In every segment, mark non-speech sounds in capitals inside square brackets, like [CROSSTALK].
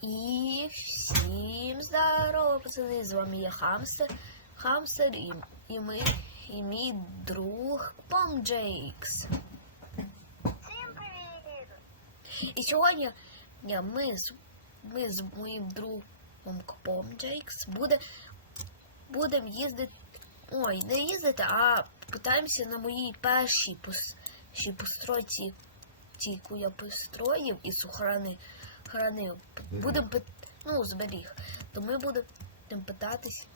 І всім здорово, пацани, з вами я Хамстер. Хамстер і, і ми, і мій друг Пом Джейкс. Всім привіт! І сьогодні я, ми, з, ми з моїм другом Пом Джейкс буде, будемо їздити. Ой, не їздити, а питаємося на моїй першій пос, постройці, яку я построїв і сохранив. Хранив. Будемо ну, зберіг. То ми будемо питатися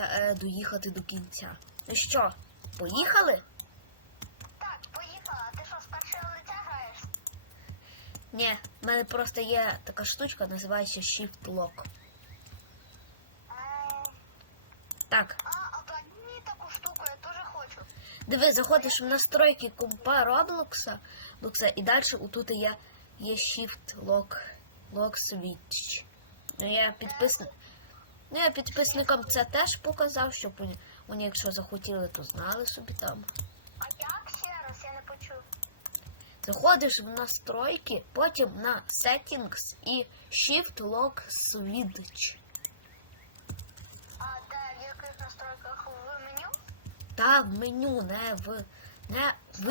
е, доїхати до кінця. Ну що, поїхали? Так, поїхала. Ти що, з першого лиця граєш? Ні, в мене просто є така штучка, називається Shift Lock. Е, Так, А, то таку штуку, я теж хочу. диви, заходиш в настройки компа Роблокса, і далі отут є, є Shift Lock, Lock Switch. Ну, я підписник. Ну, я підписникам це теж показав, щоб вони, вони, якщо захотіли, то знали собі там. А як ще раз, я не почув. Заходиш в настройки, потім на Settings і Shift Lock Switch. А де, в яких настройках в меню? Та в меню, не в не в,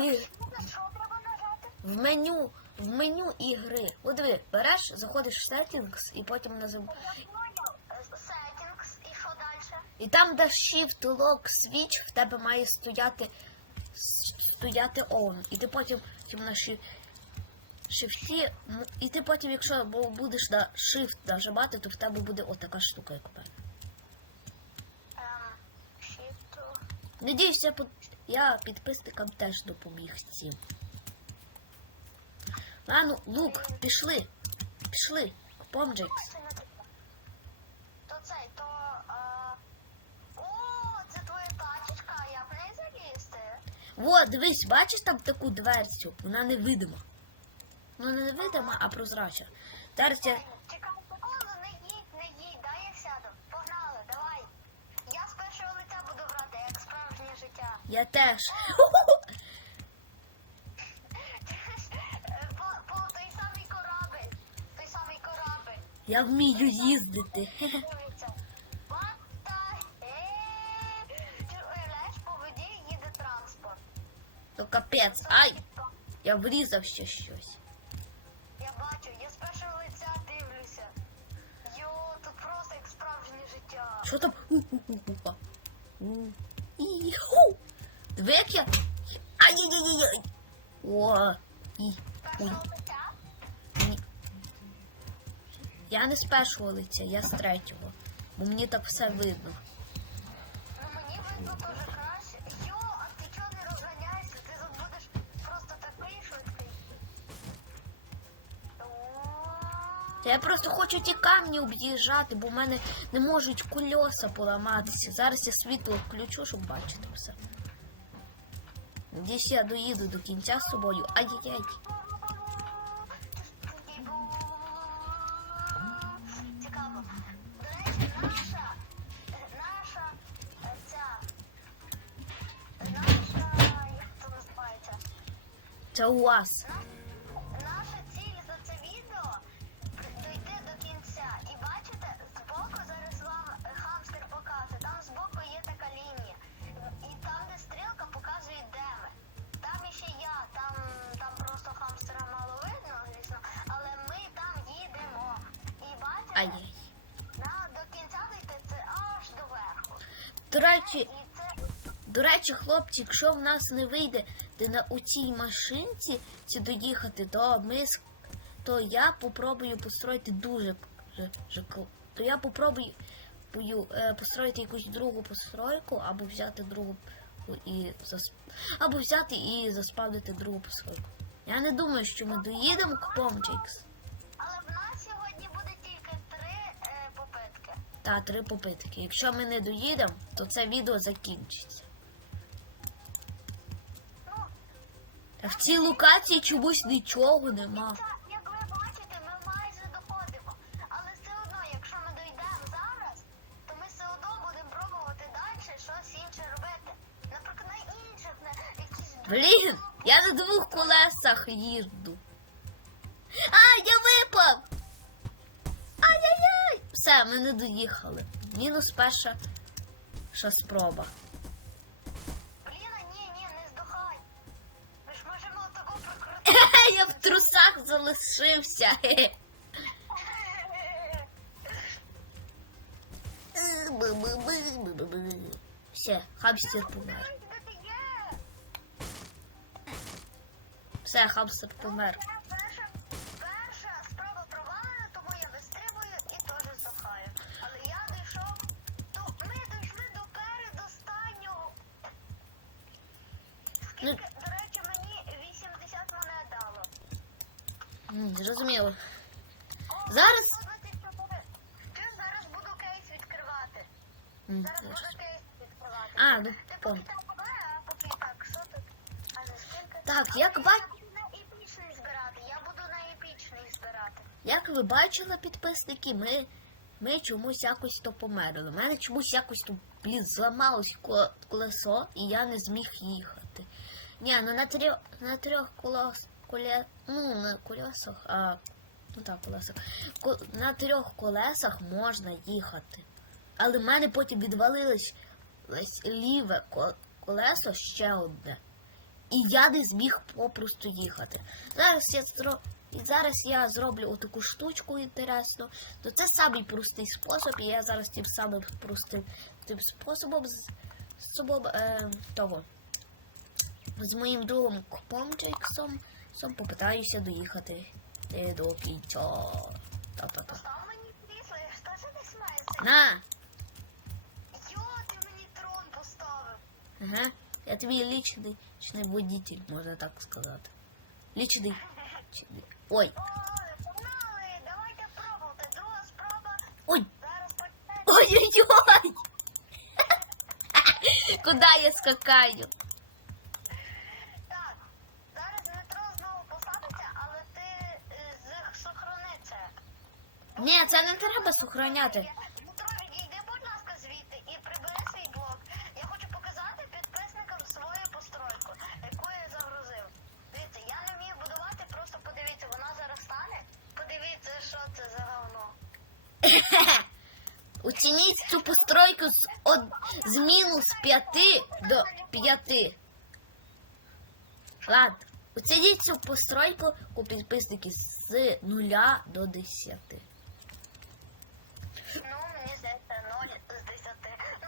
Що треба нажати? в меню, в меню ігри. От диви, береш, заходиш в Settings і потім. Я. Е, Settings і що далі? І там, де Shift Lock Switch, в тебе має стояти стояти on. І ти потім потім на ши- шифті, і ти потім, якщо будеш на Shift нажимати, то в тебе буде отака штука, як у мене. Shift. Надіюсь, я, підписникам теж допоміг цим. Ладно, Лук, пішли. Пішли. Помджикс. То цей, то... А... О, це твоя тачечка, а як в неї залізти? Во, дивись, бачиш там таку дверцю? Вона невидима. Ну не невидима, а прозрачна. Зараз я... Чекай секунду, не їдь, не їдь, дай я сяду. Погнали, давай. Я з першого лиця буду брати, як справжнє життя. Я теж. Я вмію їздити. То капець. Ай! Я врізав ще щось. Я бачу, я з першого лиця дивлюся. Йо, тут просто як справжнє життя. Що там? У-у-у-у-а. І. Ху. Диви, як я. Ай-яй-яй-яй. О. І. Ой. Я не з першого лиця, я з третього. Бо мені так все видно. Ну мені видно дуже краще. Йо, а ти чого не розганяєшся? Ти тут будеш просто такий швидкий. Та Я просто хочу ті камні об'їжджати, бо в мене не можуть кольоса поламатися. Зараз я світло включу, щоб бачити все. Десь я доїду до кінця з собою. Ай-яй-яй. Це у вас. Наша ціль за це відео дойти до кінця. І бачите, збоку зараз вам хамстер показує. Там збоку є така лінія. І там, де стрілка, показує, де ми. Там іще я, там, там просто хамстера мало видно, звісно, але ми там їдемо. І бачите, Ай-яй. на, до кінця дойти це аж до верху. До речі, І це до речі, хлопці, якщо в нас не вийде де на у цій машинці ці доїхати, то ми з- то я попробую построїти дуже то я попробую е, построїти якусь другу постройку або взяти другу і зас... або взяти і заспавнити другу постройку. Я не думаю, що ми доїдемо к Помчикс. Але в нас сьогодні буде тільки три е, попитки. Та три попитки. Якщо ми не доїдемо, то це відео закінчиться. В цій локації чомусь нічого нема. Як ви бачите, ми майже доходимо. Але все одно, якщо ми дійдемо зараз, то ми все одно будемо пробувати далі щось інше робити. Наприклад, на інших, на якісь Блін, я на двох колесах їжджу. А, я випав! А, я Все, ми не доїхали. Мінус перша що спроба. В трусах залишився. Все, хамстер помер. Все, хамстер помер. Зрозуміло. Зараз. Ти зараз буду кейс відкривати. Зараз буду кейс відкривати. А, ну пом. так, як бач- збирати, я буду на епічний збирати. Як ви бачили, підписники, ми, ми чомусь якось то померли. У мене чомусь якось то, блін, зламалось колесо, і я не зміг їхати. Ні, ну на трьох на трьох колес, коле, ну на колесах, а ну так, колесах. Ко- на трьох колесах можна їхати. Але в мене потім відвалилось ліве колесо ще одне. І я не зміг попросту їхати. Зараз я і зараз я зроблю отаку штучку інтересну. То це самий простий спосіб, і я зараз тим самим простим тим способом з, з собою е, того. З моїм другом Копом Джейксом сам попитаюся доїхати е, до кінця. Та-та-та. Постав мені крісло, я ж теж не смаюся. На! Йо, ти мені трон поставив. Ага. Я тобі лічний, лічний водитель, можна так сказати. Лічний. лічний. Ой, Ой, погнали, давайте пробувати. Друга спроба ой, зараз почнеться. ой-ой-ой! [LAUGHS] Куда я скакаю? Так, зараз Дмитро знову посадиться, але ти е, з- сохрани це. Ні, це не треба сохраняти. Дмитро, відійди, будь ласка, звідти і прибери свій блок. Я хочу показати підписникам свою постройку, яку я загрузив. Дивіться, я не вмію будувати, просто подивіться, вона зараз стане. Подивіться, що це за говно. Оцініть цю постройку з, од... з мінус 5 до 5. Ладно, оцініть цю постройку у підписники з 0 до 10. Ну, мені здається, 0 з 10. Ну, просто дивися, ви запитайте, як сюди залізти, Ізі?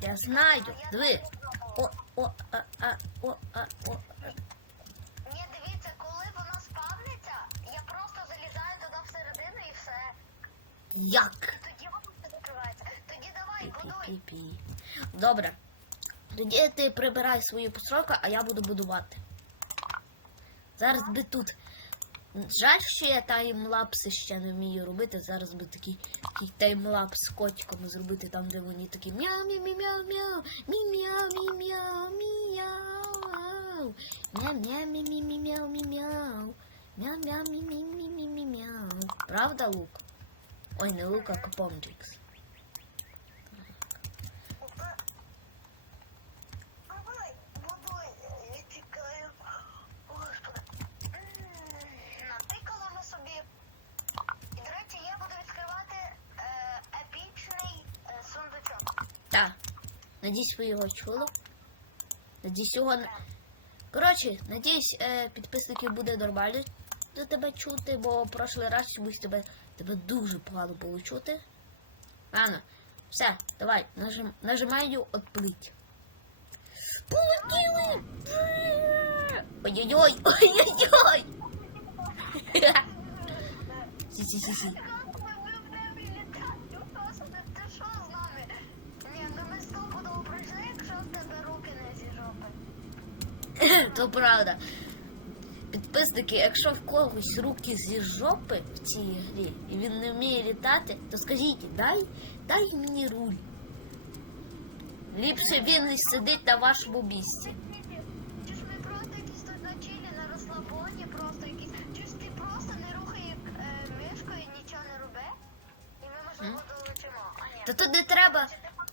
Я... Знаю, диви. О, о, а, а, о, а, о. а. Ні, дивіться, коли вона спавниться, я просто залізаю туди всередину і все. Як? Тоді воно все закривається. Тоді давай, будуй. Добре. Тоді ти прибирай свою постройку, а я буду будувати. Зараз би тут. Жаль, що я таймлапси ще не вмію робити. Зараз би такий, таймлапс з котиками зробити, там, де вони такі мяу мяу мяу мяу мяу мяу мяу мі мі мі мяу мі мяу мяу мяу мі мі мі мі мі мяу Правда, Лук? Ой, не Лук, а Копомджикс. Давай, будуй, я тікаю. Господи. М, Натикали ми собі. І, до речі, я буду відкривати е, епічний е, сундучок. Так. Надіюсь, ви його чули. Надіюсь, його. Коротше, надіюсь, е, підписників буде нормально до тебе чути, бо в прошлий раз чомусь тебе, тебе дуже погано було чути. Ладно, все, давай, нажим, нажимаю отплить. Полетіли! Ой-ой-ой! Ой-ой-ой! [LAUGHS] Сі-сі-сі-сі. То правда. Підписники, якщо в когось руки зі жопи в цій грі і він не вміє літати, то скажіть, дай, дай мені руль. Ліпше він не сидить на вашому місці. Чи ж ми просто якісь тут на чилі, на розслабоні, просто якісь. Чи ж ти просто не рухай е, мишкою нічого не роби? І ми можливо долучимо. Та тут не треба,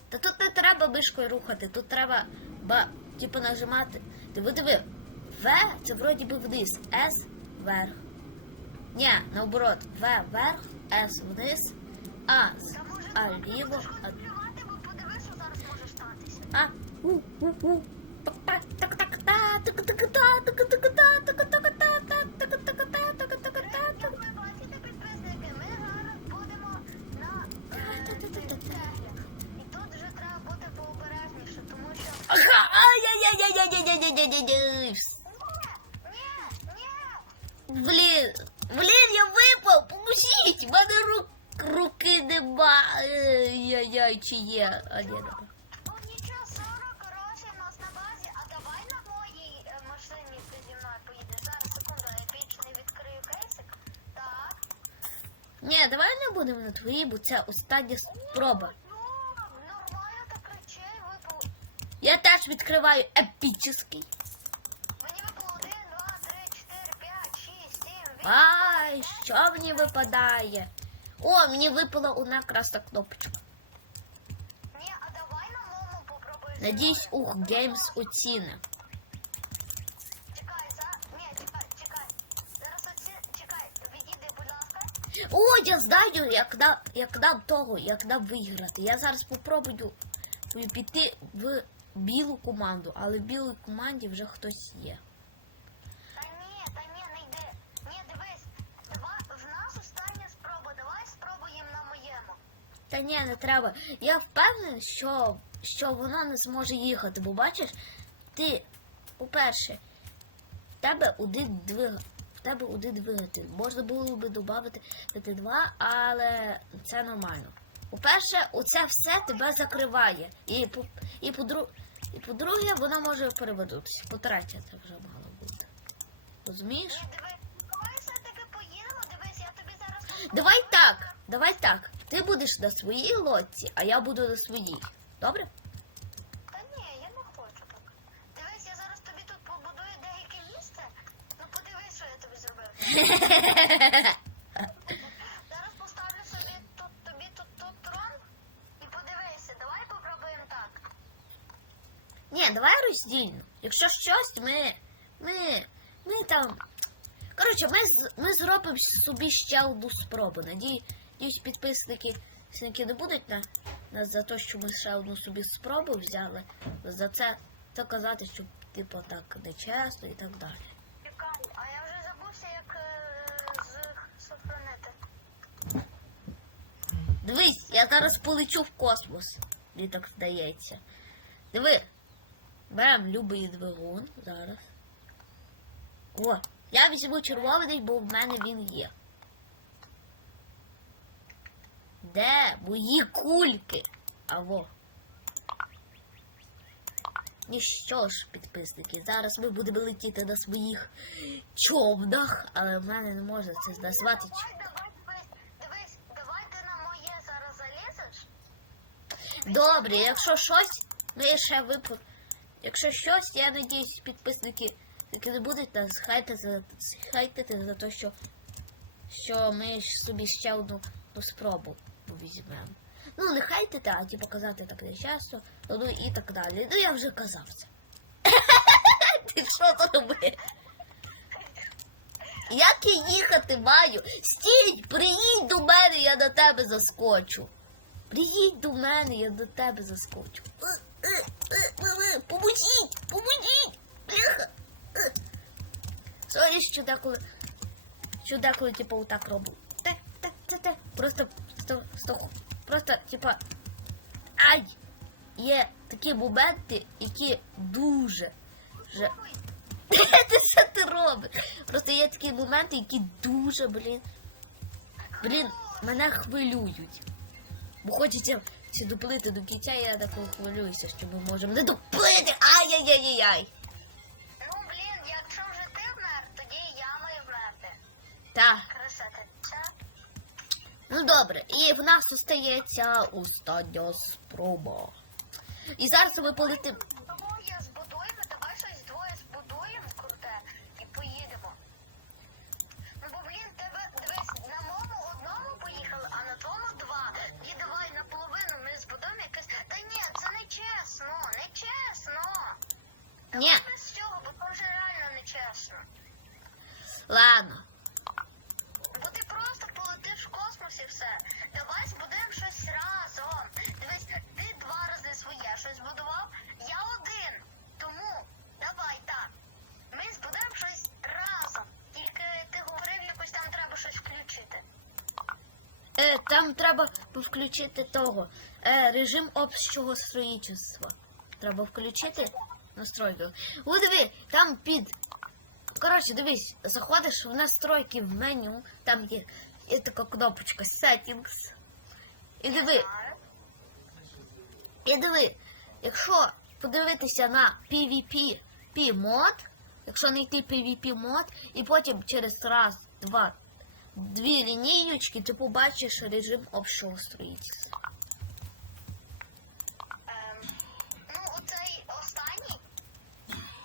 та тут не треба мишкою рухати, тут треба ба, типу нажимати. Ти диви. В це вроді би вниз. С вверх. Ні, наоборот. В вверх, С вниз, А А ліво, А. А. У-у-у. Так-так-та, так-так-та, так-так-та, так-так-та, так-так-та. Блін, блін, я випав, поможіть, в мене рук, руки нема. Ай-яй-яй, чи є? А, ні, нема. Ну нічого, 40 грошей у нас на базі, а давай на моїй машині ти зі мною поїдеш. Зараз, секунду, я епічний відкрию кейсик. Так. Ні, давай не будемо на твоїй, бо це остання спроба. Ну, нормально так речей випав. Я відкриваю епічний. Мені випало 1, 2, 3, 4, 5, 6, 7, 8. Ай, що мені випадає? О, мені випала одна красна кнопочка. Ні, а давай на моєму попробуєш. Надіюсь, ух, Геймс оціни. Чекай, за... Ні, чекай, чекай. Зараз оці... Чекай, відійди, будь ласка. О, я знаю, як на, як нам того, як нам виграти. Я зараз спробую піти в білу команду, але в білій команді вже хтось є. Та ні, та ні, не йди. Ні, дивись, в нас остання спроба, давай спробуємо на моєму. Та ні, не треба. Я впевнений, що, що воно не зможе їхати, бо бачиш, ти, по-перше, в тебе один двигатель. Тебе один двигатель. Можна було би додати ТТ2, але це нормально. По-перше, оце все тебе закриває. І по, і, по-дру, і по-друге, воно може перевернутися. По-третє, це вже мало бути. Розумієш? Ні, диви, давай все-таки поїдемо, дивись, я тобі зараз... Давай так, давай так. Ти будеш на своїй лодці, а я буду на своїй. Добре? Та ні, я не хочу так. Дивись, я зараз тобі тут побудую деяке місце. Ну подивись, що я тобі зробив. [LAUGHS] Зараз поставлю собі тут тобі тут, тут трон. І подивися, давай попробуємо так. Ні, давай роздільно. Якщо щось, ми. Ми. Ми там. Коротше, ми, ми зробимо собі ще одну спробу. Надію- Надіюсь, підписники підписники не будуть на, нас за те, що ми ще одну собі спробу взяли. За це, це казати, що типу так нечесно і так далі. Чекай, а я вже забувся, як е, з сохранити. Дивись, я зараз полечу в космос. Мені так здається. Диви. Берем любий двигун зараз. О, я візьму червоний, бо в мене він є. Де мої кульки? Аво. Ніщо ж, підписники, зараз ми будемо летіти на своїх човнах, але в мене не можна це назвати. Дивись, давай ти на моє зараз залізеш. Добре, якщо щось, ми ще випу... Якщо щось, я надіюсь, підписники таки не будуть нас хайтити, за те, що, що ми собі ще одну, одну спробу візьмемо. Ну, не хайтити, а ті показати так нечасно, ну і так далі. Ну я вже казав це. [LAUGHS] Ти що робиш? Як я їхати маю? Стій, приїдь до мене, я до тебе заскочу. Приїдь до мене, я до тебе заскочу. Поможіть! Поможіть! Бляха! Сорі, що деколи. Що деколи, типу, отак роблю. Те, те, те, те. Просто сто, сто, просто, типа. Ай! Є такі моменти, які дуже. Вже... [LAUGHS] Ти що ти робиш? Просто є такі моменти, які дуже, блін. Блін, мене хвилюють. Бо хочеться ще доплити до кінця, я так хвилююся, що ми можемо не доплити. Ай-яй-яй-яй-яй! Ну, блін, якщо вже ти вмер, тоді і я маю вмерти. Так. Красота. Це? Ну добре, і в нас остається остання спроба. І зараз ми полетимо. Ні. Давай без цього, бо це вже реально не чесно. Ладно. і все. Давай збудуємо щось разом. Дивись, ти два рази своє щось збудував, я один. Тому давай так. Ми збудуємо щось разом. Тільки ти говорив, якось там треба щось включити. Е, там треба включити того. Е, режим общого строїтельства. Треба включити настройки. О, диви, там під. Коротше, дивись, заходиш в настройки в меню, там є, є така кнопочка Settings. І диви, і диви, якщо подивитися на PvP мод, якщо знайти PvP мод, і потім через раз, два, дві лінієчки, ти побачиш режим общого строїтельства.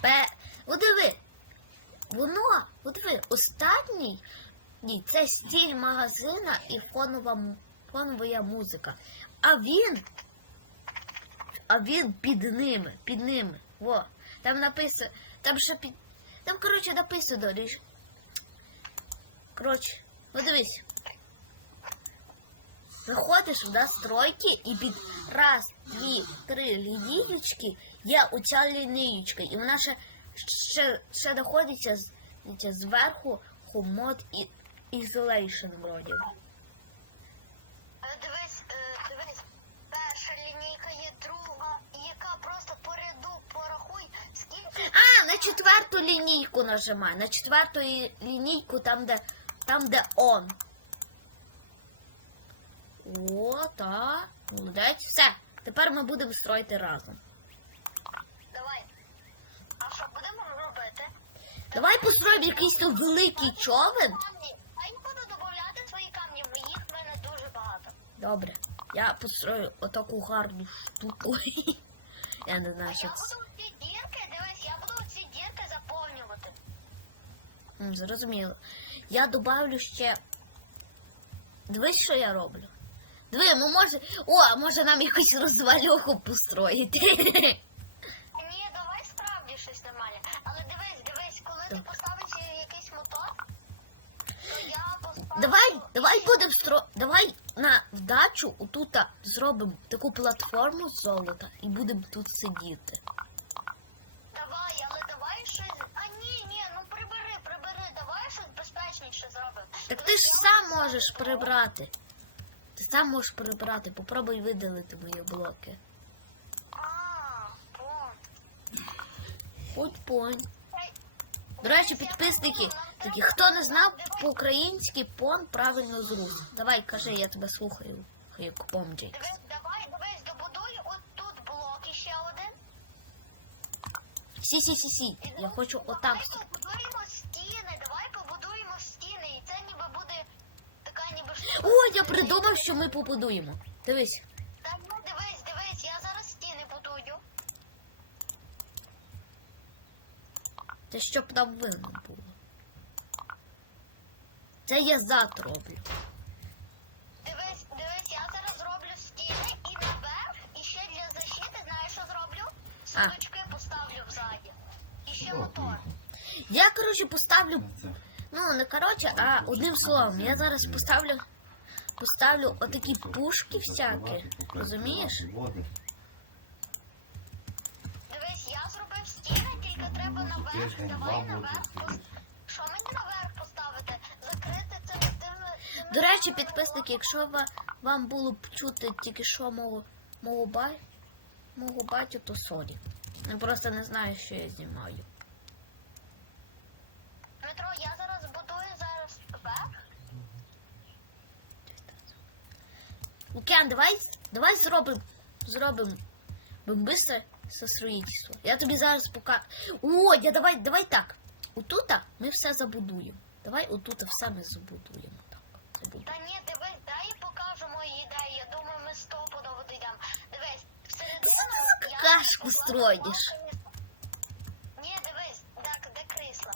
Пе... От диви, воно, от диви, останній, ні, це стиль магазина і фонова, фонова музика. А він, а він під ними, під ними. Во, там написано, там ще під, там, коротше, написано, ріж. Коротше, от дивись. Заходиш в настройки і під раз, дві, три лінієчки є оця лінієчка. І вона ще, ще, ще знаєте, зверху Homod і Isolation вроді. Е, Дивись, е, дивись, перша лінійка є друга, яка просто по ряду порахуй, скільки. А, на четверту лінійку нажимай. На четверту лінійку там, де там, де он. О, так. Молодець. Все. Тепер ми будемо строїти разом. Давай. А що будемо робити? Давай построїмо якийсь тут великий човен. Камні. А я буду додати свої камні, бо їх в мене дуже багато. Добре. Я построю отаку гарну штуку. [LAUGHS] Я не знаю, що я це. Зрозуміло. Я добавлю ще. Дивись, що я роблю. Диви, ну може. О, а може нам якусь розвальоху построїти. [LAUGHS] Ні, давай справді щось нормальне. Але дивись, дивись, коли ти Так. поставиш якийсь мотор, то я поставлю. Давай, давай будемо стро. Давай на вдачу отут зробимо таку платформу з золота і будемо тут сидіти. Давай, але давай щось. А ні, ні, ну прибери, прибери, давай щось безпечніше зробимо. Так ти ж сам можеш прибрати. Ти сам можеш прибрати. Попробуй видалити мої блоки. А, о. Будь понь. До речі, підписники, такі, хто не знав, по-українськи пон правильно зрус. Давай, кажи, я тебе слухаю. Як помджей. Дивись, давай, дивись, добудуй от тут блок іще один. Сі, сі, сі, сі. Я хочу отак. Давай побудуємо стіни, давай побудуємо стіни, і це ніби буде така ніби штука. О, я придумав, що ми побудуємо. Дивись. Це щоб нам видно було. Це я зад роблю. Дивись, дивись, я зараз зроблю стіни і наверх, і ще для защити, знаєш, що зроблю? А. Поставлю взаді. І ще мотор. Я, коротше, поставлю. Ну, не коротше, а одним словом, я зараз поставлю. Поставлю отакі пушки всякі. Розумієш? Треба наверх. Давай Що мені наверх поставити? Закрити тим. тим- До речі, підписники, якщо ва- вам було б чути тільки що мого, мого, ба... мого батю, то сорі. Я просто не знаю, що я знімаю. Дмитро, я зараз будую зараз верх. Лукен, давай, давай зробимо зробимо бомбисте строїтельство. Я тобі зараз покажу. О, я давай, давай так. Отута ми все забудуємо. Давай отут все ми забудуємо. Так, забудуємо. Та ні, дивись, дай покажу мої ідеї. Я думаю, ми стопудово дійдемо. Дивись, всередину. Ти я какашку строїш. Ні, дивись, так, де крісла?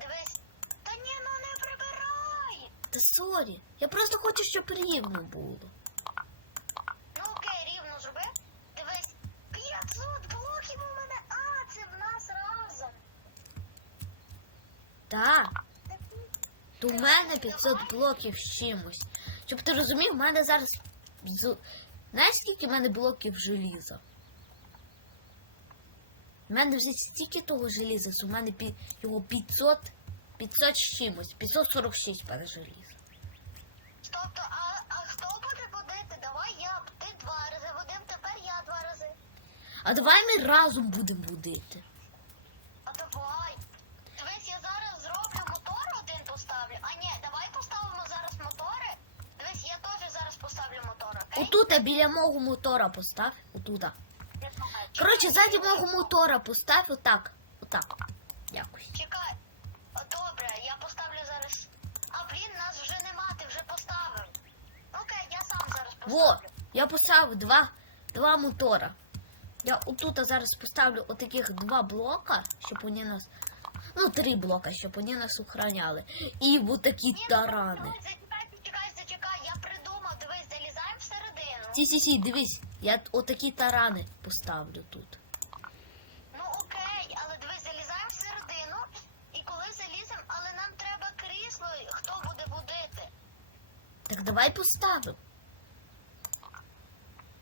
Дивись. Та ні, ну не прибирай. Та сорі. Я просто хочу, щоб рівно було. Ну окей, рівно зроби. Дивись, 500 блоків у мене. А, це в нас разом. Так. То в мене 500 блоків з чимось. Щоб ти розумів, в мене зараз. Знаєш, скільки в мене блоків желіза? У мене вже стільки того желіза, що в мене пі... його 500, 500 з чимось, 546 в мене желіза. Тобто, а, а хто буде водити? Давай я, ти два рази водив, тепер я два рази. А давай ми разом будемо будити. А давай. Дивись, я зараз зроблю мотор один поставлю. А ні, давай поставимо зараз мотори. Дивись, я теж зараз поставлю мотор, окей? Отут біля мого мотора постав. Я знаю. Коротше, ззаді мого мотора постав отак. Отак. Якось. Чекай. О, добре, я поставлю зараз. А блін, нас вже нема, ти вже поставив. Окей, я сам зараз поставлю. Во! Я поставив два, два мотора. Я отут зараз поставлю отаких два блока, щоб вони нас. Ну, три блока, щоб вони нас охраняли. І отакі Ні, тарани. Зачекай, зачекай, зачекай, я придумав, дивись, залізаємо всередину. Сі, сі, сі, дивись, я отакі тарани поставлю тут. Ну окей, але дивись, залізаємо всередину, і коли заліземо, але нам треба крісло, хто буде будити. Так давай поставимо.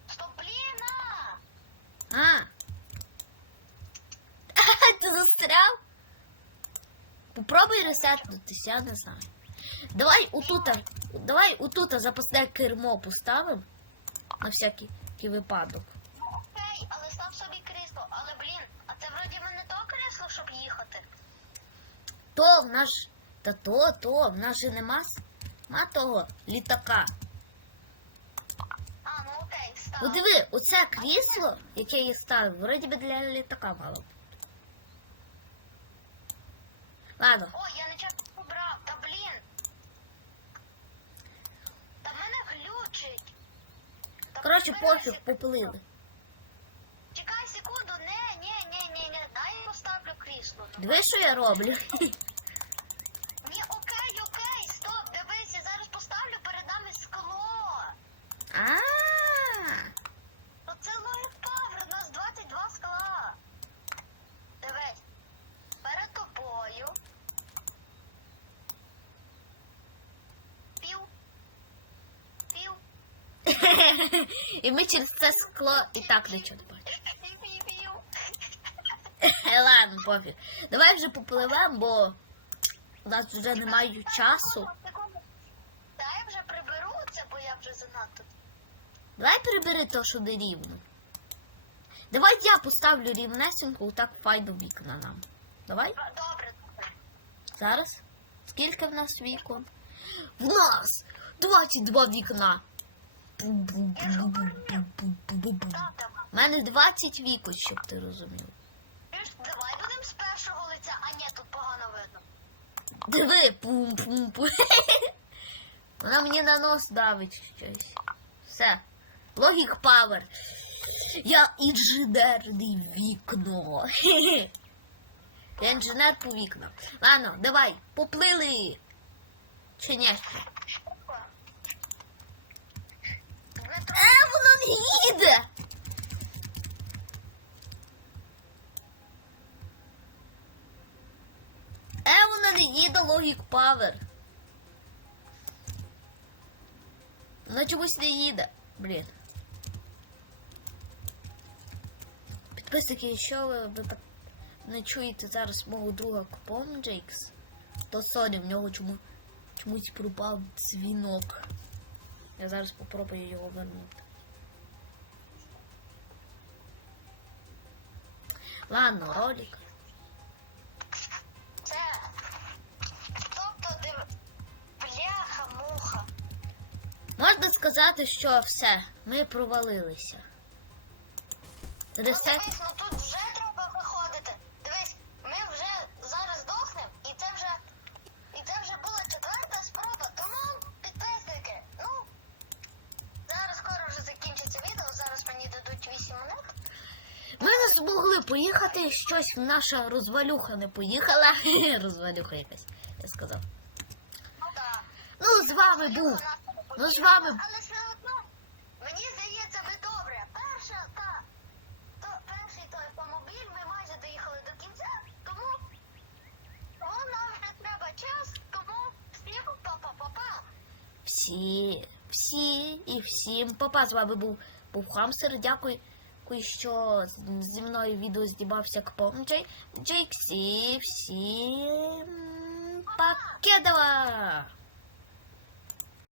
Стоп, блін, а! А. Ти застряв? Попробуй ресетнутися, я не знаю. Давай отута, давай отута запасне кермо поставимо. На всякий випадок. Окей, але став собі крісло. Але блін, а це вроді мене то крісло, щоб їхати. То в наш. Та то, то, в нас же нема, нема того літака. А, ну окей, став. От диви, оце крісло, яке я ставив, вроді би для літака мало. бути. Ладно, Ой, я нечасно побрав, та блін. Та мене глючить. Та коротше, пофіг, поплили. Чекай секунду, не, не, не, не, не. дай я поставлю крісло. Диви, що я роблю. [LAUGHS] Ні, окей, окей, стоп, дивись, я зараз поставлю перед нами скло. А. Оце логік павер, у нас 22 скла. Дивись, перед тобою. Пів. Пів. І ми через це скло і так нічого не пів. [LAUGHS] Ладно, пофіг. Давай вже попливемо, бо у нас вже немає часу. Дай вже приберу це, бо я вже занадто. Давай прибери то, що не рівно. Давай я поставлю рівнесенько, так файно вікна нам. Давай? Добре, добре. Зараз. Скільки в нас вікон? В нас 22 вікна. У мене 20 вікон, щоб ти розумів. Давай будемо з першого лиця, а ні, тут погано видно. Диви, пум-пум-пум. [LAUGHS] Вона мені на нос давить щось. Все. Логік павер. Я інженерний вікно. [LAUGHS] Я інженер по вікнам. Ладно, давай, поплили. Чи ні? ще? Дмитро, Е, воно не їде. Е, не їде логік павер. Воно чомусь не їде. Блін. Підписники, якщо ви, ви не чуєте зараз мого друга Купом Джейкс, то сорі, в нього чому, чомусь пропав дзвінок. Я зараз попробую його вернути. Ладно, ролик. це. Тобто, див... Бляха-муха. Можна сказати, що все, ми провалилися. Ну, дивись, ну тут вже поїхати, щось в наша розвалюха не поїхала. [LAUGHS] розвалюха якась, я сказав. Ну так. Ну, з вами був. Ну, з вами. Але все одно, мені здається, ви добре. Перша та. То, перший той автомобіль, ми майже доїхали до кінця, тому. Тому нам вже треба час, тому всім па-па-па-па. Всі всі і всім папа. З вами був, був хамстер. Дякую, дякую, що зі мною відео здібався Кпом Джей. Джейксі. Всім покедова!